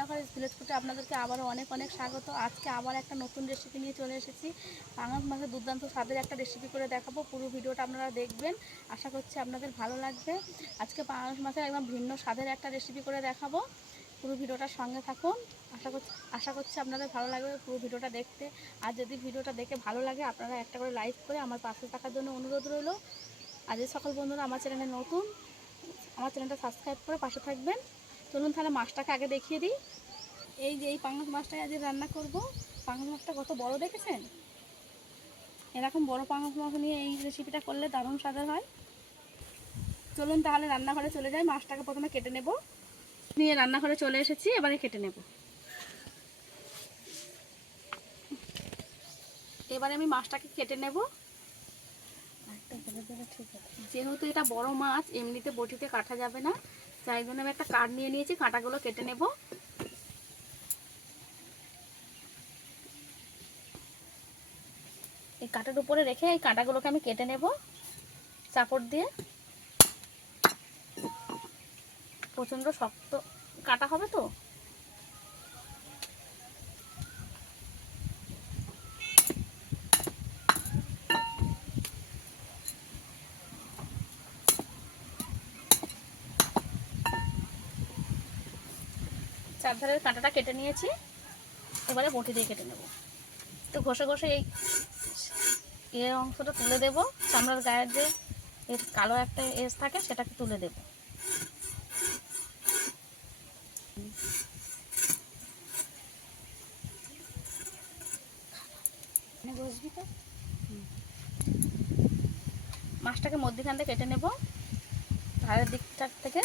রান্নাঘরের ভিলেজ ফুডে আপনাদেরকে আবারও অনেক অনেক স্বাগত। আজকে আবার একটা নতুন রেসিপি নিয়ে চলে এসেছি। পাঙাশ মাছের দুর্দান্ত স্বাদের একটা রেসিপি করে দেখাবো। পুরো ভিডিওটা আপনারা দেখবেন, আশা করছি আপনাদের ভালো লাগবে। আজকে পাঙাশ মাছের একদম ভিন্ন স্বাদের একটা রেসিপি করে দেখাবো। পুরো ভিডিওটার সঙ্গে থাকুন, আশা করছি আপনাদের ভালো লাগবে পুরো ভিডিওটা দেখতে। আর যদি ভিডিওটা দেখে ভালো লাগে আপনারা একটা করে লাইক করে আমার পাশে থাকার জন্য অনুরোধ রইল। আর যে সকল বন্ধুরা আমার চ্যানেলে নতুন, আমার চ্যানেলটা সাবস্ক্রাইব করে পাশে থাকবেন। চলুন তাহলে মাছটাকে আগে দেখিয়ে দিই। এই যে এই পাঙাশ মাছটাই আজ রান্না করব। পাঙাশ মাছটা কত বড় দেখেছেন? এরকম বড় পাঙাশ মাছ নিয়ে এই রেসিপিটা করলে দারুণ স্বাদের হয়। চলুন তাহলে রান্নাঘরে চলে যাই। মাছটাকে প্রথমে কেটে নেব। নিয়ে রান্নাঘরে চলে এসেছি, এবারে কেটে নেব। এবারে আমি মাছটাকে কেটে নেব। যেহেতু এটা বড় মাছ, এমনিতে বটিতে কাটা যাবে না, তাই জন্য আমি একটা কাঠ নিয়ে নিয়েছি। কাঁটাগুলো কেটে নেব। এই কাঁটার উপরে রেখে এই কাঁটাগুলোকে আমি কেটে নেব চাপড় দিয়ে। প্রচণ্ড শক্ত কাটা হবে তো। চারধারের কাঁটাটা কেটে নিয়েছি, এবারে বটি দিয়ে কেটে নেব। তো ঘষে ঘষে এই অংশটা তুলে দেব। চামড়ার গায়ের যে এর কালো একটা এজ থাকে সেটাকে তুলে দেব। মাছটাকে মধ্যখান থেকে কেটে নেব, ধারের দিকটা থেকে।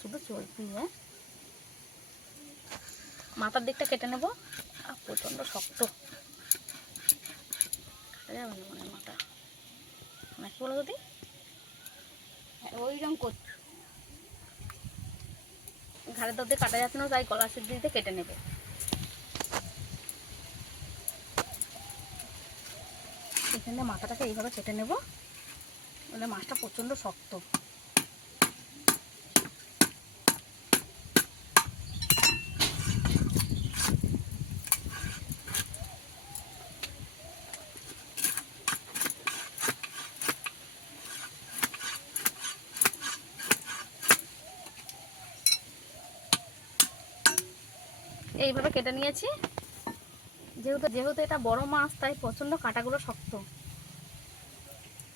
শুধু চর্বি, মাথার দিকটা কেটে নেব। প্রচণ্ড শক্ত, কাটা যাবে না মনে মাথা, নাকি বলো যদি ওইরকম করছে। ঘাড়ের দর দিয়ে কাটা যাচ্ছে না, তাই গলা সিদ্ধ দিতে কেটে নেব। এখানে মাথাটাকে এইভাবে কেটে নেব, মানে মাছটা প্রচণ্ড শক্ত। এইভাবে কেটে নিয়েছি। যেহেতু এটা বড় মাছ, তাই প্রচণ্ড কাঁটাগুলো শক্ত।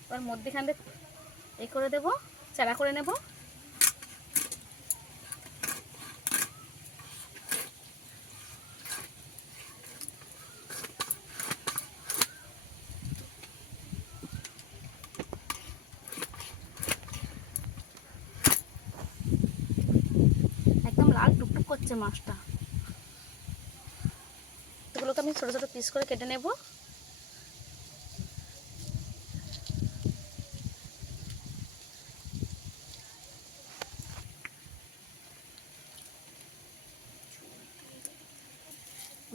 এবার মধ্যখান দিয়ে এই করে দেব, চারা করে নেব। একদম লাল টুকটুক করছে মাছটা। এগুলোকে আমি ছোটো ছোটো পিস করে কেটে নেব।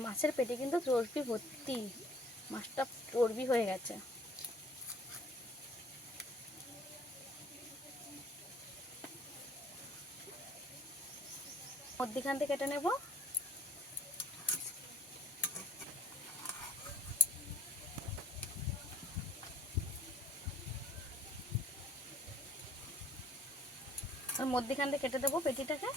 মাছের পেটে কিন্তু চর্বি ভর্তি, মাছটা চর্বি হয়ে গেছে। মধ্যখান থেকে কেটে নেব। আর মধ্যখান থেকে কেটে দেবো পেটিটাকে।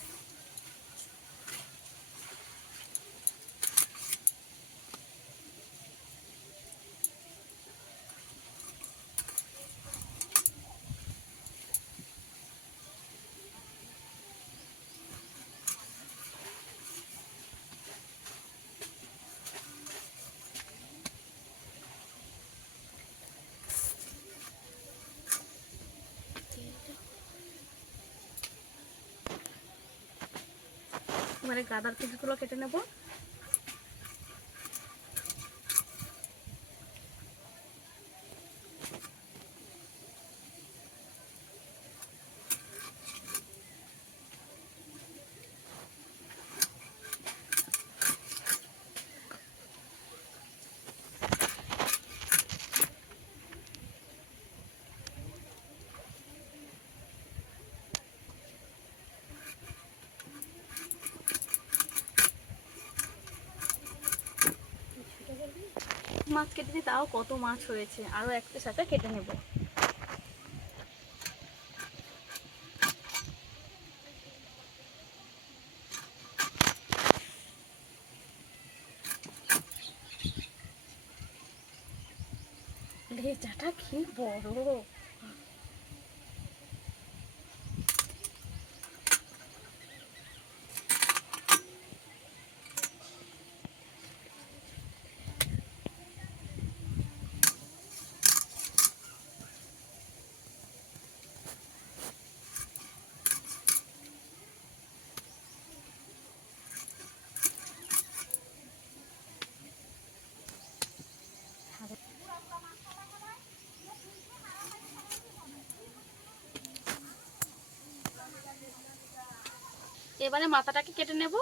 এবারে গাদার পিসগুলো কেটে নেব। মাছ কেটেছি, তাও কত মাছ হয়েছে, আরও একটা সাথে কেটে নেব। লেজাটা কি বড়! এবারে মাথাটাকে কেটে নেব।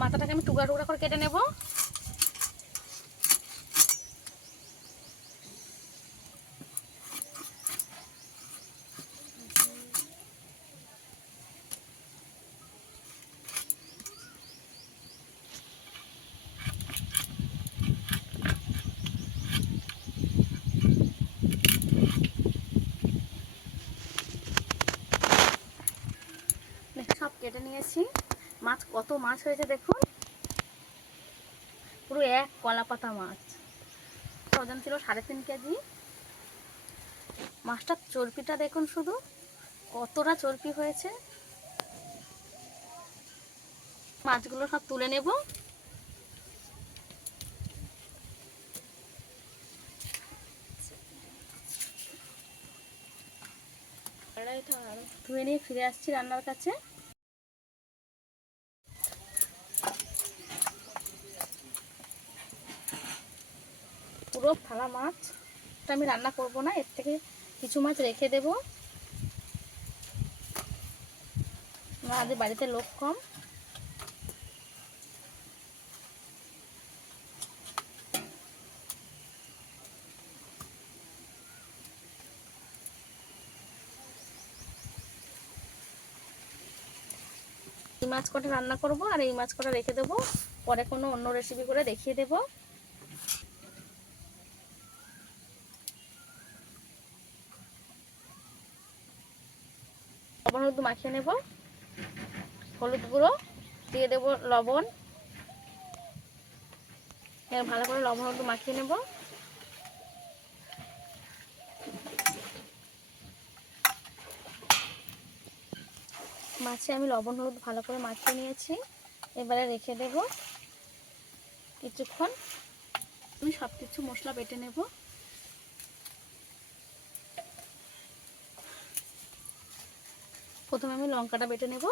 মাথাটাকে আমি টুকরা টুকরা করে কেটে নেব। সব কেটে নিয়েছি। মাছ কত মাছ হয়েছে দেখুন, পুরো এক কলা পাতা মাছ। ওজন ছিল 3.5 কেজি। মাছটার চর্বিটা দেখুন, শুধু কতটা চর্বি হয়েছে। মাছগুলো সব তুলে নেব। ধুয়ে নিয়ে ফিরে আসছি রান্নার কাছে। পুরো থালা মাছ আমি রান্না করব না, এর থেকে কিছু মাছ রেখে দেব। আমাদের বাড়িতে লোক কম। এই মাছ কটা রান্না করব আর এই মাছ কটা রেখে দেবো, পরে কোনো অন্য রেসিপি করে দেখিয়ে দেব। লবণ হলুদ মাখিয়ে নেব। হলুদ গুঁড়ো দিয়ে দেব, লবণ। ভালো করে লবণ হলুদ মাখিয়ে নেব। মাছে আমি লবণ হলুদ ভালো করে মাখিয়ে নিয়েছি। এবারে রেখে দেব কিছুক্ষণ। আমি সব কিছু মশলা বেটে নেব। প্রথমে আমি লঙ্কাটা বেটে নেব।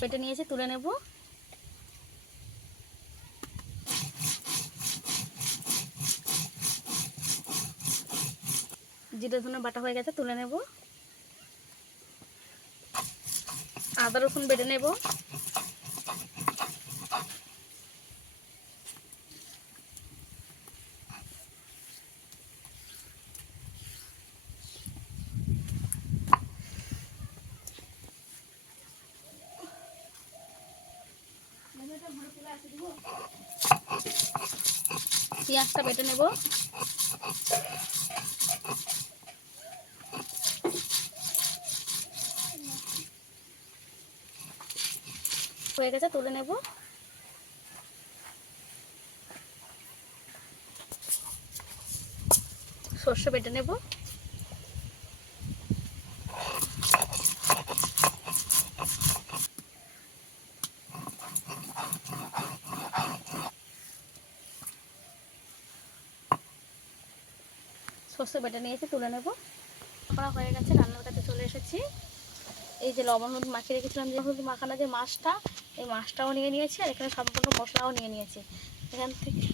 বেটে নিয়েছি, তুলে নেব। জিরে ধনে বাটা হয়ে গেছে, তুলে নেব। আদা রসুন বেটে নেব। পেঁয়াজটা বেটে নেব। হয়ে গেছে, তুলে নেব। সর্ষে বেটে নেব। সর্ষে বেটে নিয়েছি, তুলে নেব। করা হয়ে গেছে, রান্নার কাছে চলে এসেছি। এই যে লবণ হলুদ মাখিয়ে রেখেছিলাম, যে হলুদ মাখানো যে মাছটা, এই মাছটাও নিয়ে নিয়েছি, আর এখানে সম্পূর্ণ মশলাও নিয়ে নিয়েছি। এখান থেকে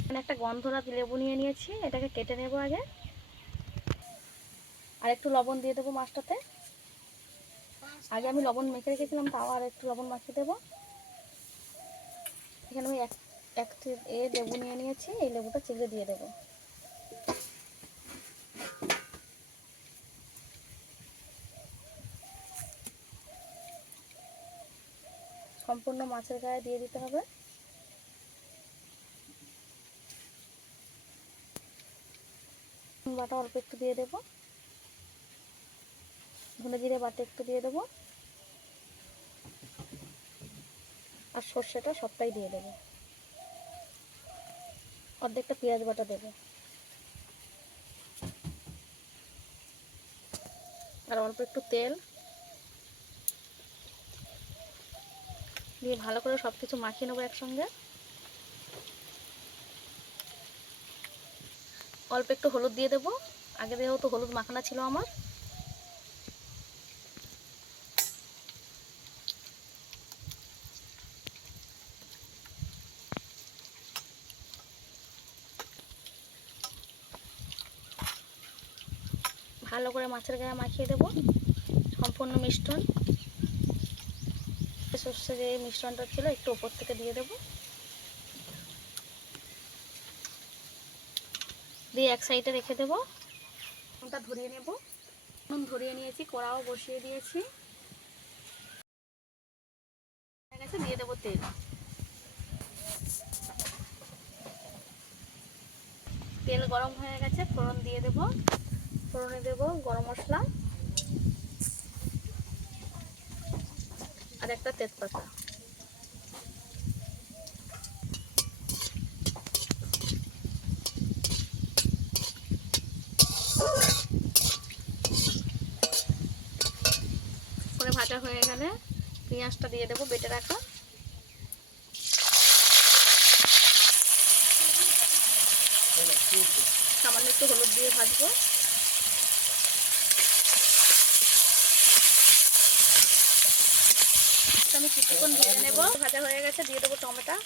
এখানে একটা গন্ধরাজ লেবু নিয়ে নিয়েছি, এটাকে কেটে নেব আগে। আর একটু লবণ দিয়ে দেবো মাছটাতে। আগে আমি লবণ মেখে রেখেছিলাম, তাও আর একটু লবণ মাখিয়ে দেবো। এখানে আমি এক লেবু নিয়ে নিয়েছি, এই লেবুটা চিড়ে দিয়ে দেবো। সম্পূর্ণ মাছের গায়ে দিয়ে দিতে হবে। বাটা অল্প একটু দিয়ে দেবো, ধনে জিরে বাটা একটু দিয়ে দেবো, আর সর্ষেটা সবটাই দিয়ে দেবো। অর্ধেকটা পেঁয়াজ বাটা দেবো, আর অল্প একটু তেল দিয়ে ভালো করে সব কিছু মাখিয়ে নেবো একসঙ্গে। অল্প একটু হলুদ দিয়ে দেবো, আগে যেহেতু হলুদ মাখানো ছিল আমার। ভালো করে মাছের গায়ে মাখিয়ে দেবো সম্পূর্ণ মিশ্রণ। সর্ষে যে মিশ্রণটা ছিল একটু ওপর থেকে দিয়ে দেবো, দিয়ে এক সাইডে রেখে দেবো। নুনটা ধরিয়ে নেব। নুন ধরিয়ে নিয়েছি, কড়াও বসিয়ে দিয়েছি। দিয়ে দেবো তেল। তেল গরম হয়ে গেছে, ফোড়ন দিয়ে দেবো। ফোড়নে দেবো গরম মশলা আর একটা তেজপাতা। করে ভাজা হয়ে গেলে পেঁয়াজটা দিয়ে দেবো বেটে রাখা। সামান্য একটু হলুদ দিয়ে ভাজবো। আমি কিছুক্ষণ ভেজে নেব। ভাজা হয়ে গেছে, দিয়ে দেবো টমেটো।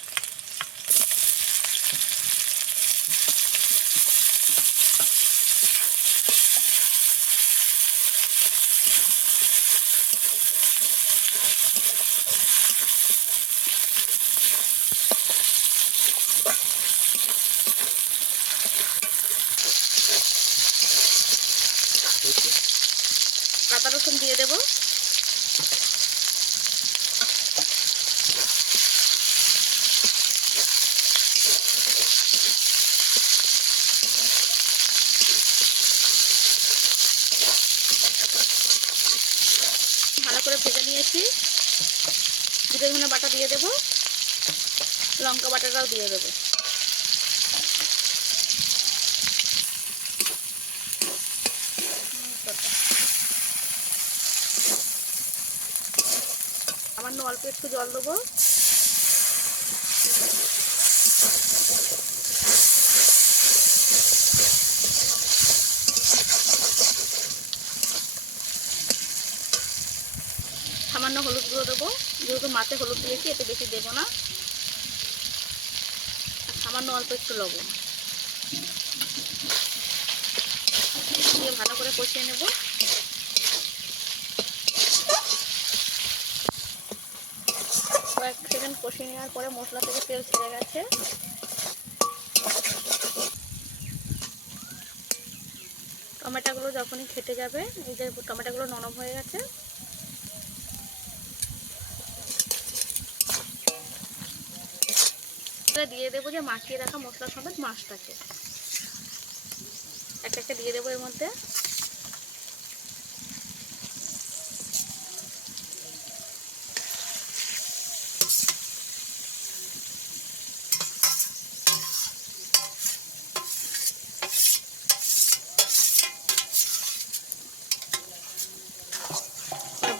আদা রসুন দিয়ে দেবো। ভালো করে ভেজে নিয়েছি। জিরে ধনে বাটা দিয়ে দেবো, লঙ্কা বাটাটাও দিয়ে দেবো। সামান্য অল্প একটু জল দেবো। সামান্য হলুদ গুঁড়ো দেবো, যেহেতু মাছে হলুদ দিয়েছি এতে বেশি দেবো না। আর সামান্য অল্প একটু লবণ দিয়ে ভালো করে কষিয়ে নেব। কয়েক সেকেন্ড কষিয়ে নেওয়ার পরে মশলা থেকে তেল ছেড়ে গেছে। টমেটোগুলো যখনই খেটে যাবে, এই যে টমেটোগুলো নরম হয়ে গেছে, দিয়ে দেবো যে মাখিয়ে রাখা মশলা সমেত মাছটাকে একটা একটা দিয়ে দেবো এর মধ্যে।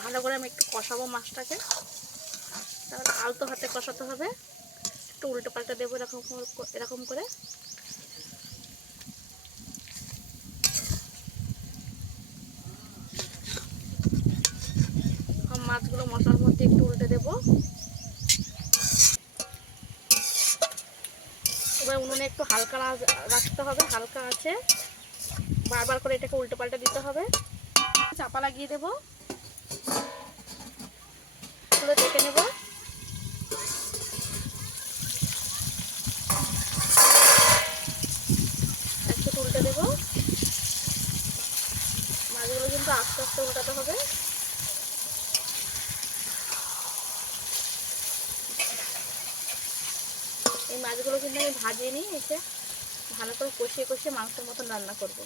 ভালো করে আমি একটু কষাবো মাছটাকে, তাহলে আলতো হাতে কষাতে হবে। একটু উল্টো পাল্টা দেবো এরকম করে। দেবো। এবার উনুনে একটু হালকা রাখতে হবে, হালকা আছে, বারবার করে এটাকে উল্টো পাল্টা দিতে হবে। চাপা লাগিয়ে দেবো, তুলে ঢেকে নেব। একটু উল্টে দেবো। মাছগুলো কিন্তু আস্তে আস্তে উল্টাতে হবে। এই মাছগুলো কিন্তু আমি ভাজিয়ে নিই, এসে ভালো করে কষিয়ে কষিয়ে মাংসের মতন রান্না করব।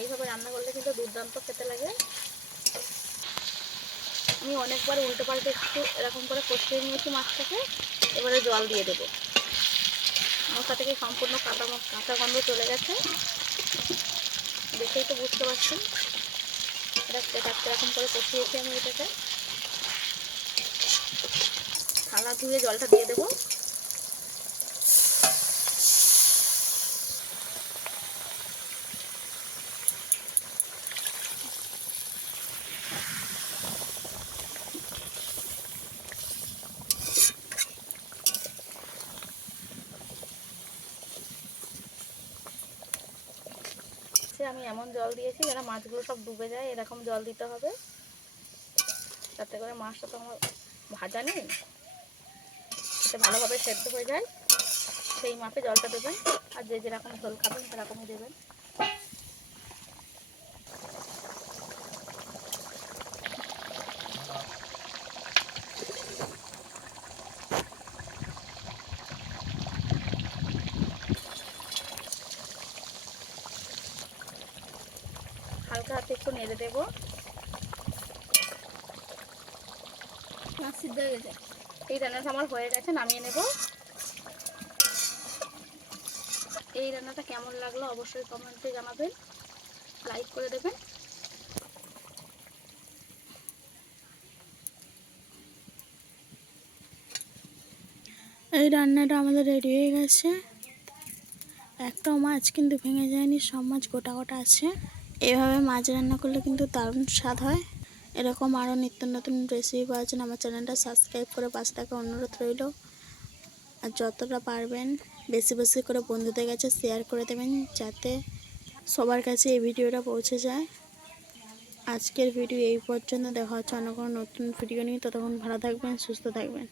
এইভাবে রান্না করলে কিন্তু দুর্দান্ত খেতে লাগে। আমি অনেকবার উল্টো পাল্টে একটু এরকম করে কষিয়ে নিয়েছি মাছটাকে। এবারে জল দিয়ে দেবো। মশলা থেকে সম্পূর্ণ কাঁচা গন্ধ চলে গেছে, দেখেই তো বুঝতে পারছেন। এরকম করে কষিয়েছি আমি এটাকে। থালা ধুয়ে জলটা দিয়ে দেবো। আমি এমন জল দিয়েছি যেন মাছগুলো সব ডুবে যায়, এরকম জল দিতে হবে, যাতে করে মাছটা তো আমার ভাজা নেই, যাতে ভালোভাবে সেদ্ধ হয়ে যায়। সেই মাপে জলটা দেবেন, আর যে যেরকম ঝোল খাবেন সেরকমই দেবেন। হালকা হাতে একটু নেড়ে দেবো। মাছ সিদ্ধ হয়ে গেছে। এই রান্নাটা আমার হয়ে গেছে, নামিয়ে নেব। এই রান্নাটা কেমন লাগলো অবশ্যই কমেন্টে জানাবেন, লাইক করে দেবেন। এই রান্নাটা আমাদের রেডি হয়ে গেছে। একটাও মাছ কিন্তু ভেঙে যায়নি, সব মাছ গোটা গোটা আছে। এভাবে মাছ রান্না করলে কিন্তু দারুণ স্বাদ হয়। এরকম আরও নিত্য নতুন রেসিপি পাওয়ার জন্য আমার চ্যানেলটা সাবস্ক্রাইব করে পাশে থাকা অনুরোধ রইল। আর যতটা পারবেন বেশি বেশি করে বন্ধুদের কাছে শেয়ার করে দেবেন, যাতে সবার কাছে এই ভিডিওটা পৌঁছে যায়। আজকের ভিডিও এই পর্যন্ত। দেখা হচ্ছে অন্য কোনো নতুন ভিডিও নিয়ে। ততক্ষণ ভালো থাকবেন, সুস্থ থাকবেন।